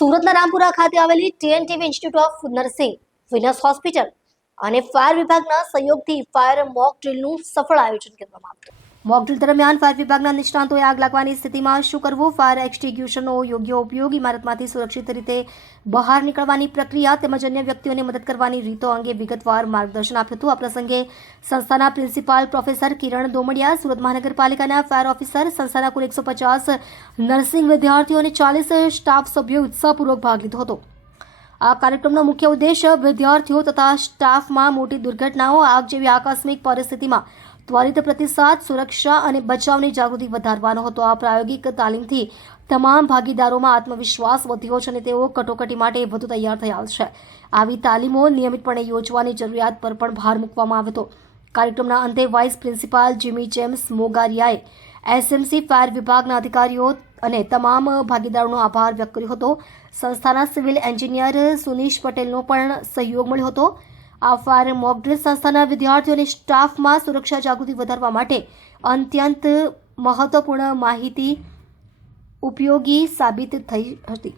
સુરતના રામપુરા ખાતે આવેલી TNTV institute of nursing, Venus hospital અને ફાયર વિભાગના સહયોગથી ફાયર મોક ડ્રીલનું સફળ આયોજન કરવામાં આવ્યું. મોક ડ્રીલ દરમિયાન ફાયર વિભાગના નિષ્ણાતોએ આગ લાગવાની સ્થિતિમાં શું કરવું, ફાયર એક્સટિંગ્યુશરનો યોગ્ય ઉપયોગ, ઇમારતમાંથી સુરક્ષિત રીતે બહાર નીકળવાની પ્રક્રિયા તેમજ અન્ય વ્યક્તિઓને મદદ કરવાની રીતો અંગે વિગતવાર માર્ગદર્શન આપ્યું હતું. આ પ્રસંગે સંસ્થાના પ્રિન્સિપાલ પ્રોફેસર કિરણ દોમડિયા, સુરત મહાનગરપાલિકાના ફાયર ઓફિસર, સંસ્થાના કુલ 150 નર્સિંગ વિદ્યાર્થીઓ અને 40 સ્ટાફ સભ્યોએ ઉત્સાહપૂર્વક ભાગ લીધો હતો. આ કાર્યક્રમનો મુખ્ય ઉદ્દેશ વિદ્યાર્થીઓ તથા સ્ટાફમાં મોટી દુર્ઘટનાઓ, આગ જેવી આકસ્મિક પરિસ્થિતિમાં ત્વરિત પ્રતિસાદ, સુરક્ષા અને બચાવની જાગૃતિ વધારવાનો હતો. આ પ્રાયોગિક તાલીમથી તમામ ભાગીદારોમાં આત્મવિશ્વાસ વધ્યો છે અને તેઓ કટોકટી માટે વધુ તૈયાર થયા છે. આવી તાલીમો નિયમિતપણે યોજવાની જરૂરિયાત પર પણ ભાર મૂકવામાં આવ્યો હતો. કાર્યક્રમના અંતે વાઇસ પ્રિન્સિપાલ જીમી જેમ્સ મોગારિયાએ SMC ફાયર વિભાગના અધિકારીઓ અને તમામ ભાગીદારોનો આભાર વ્યક્ત કર્યો હતો. સંસ્થાના સિવિલ એન્જિનિયર સુનીશ પટેલનો પણ સહયોગ મળ્યો હતો. આ ફાયર મોક ડ્રીલ સંસ્થાના વિદ્યાર્થીઓ અને સ્ટાફમાં સુરક્ષા જાગૃતિ વધારવા માટે અત્યંત મહત્વપૂર્ણ માહિતી ઉપયોગી સાબિત થઈ હતી.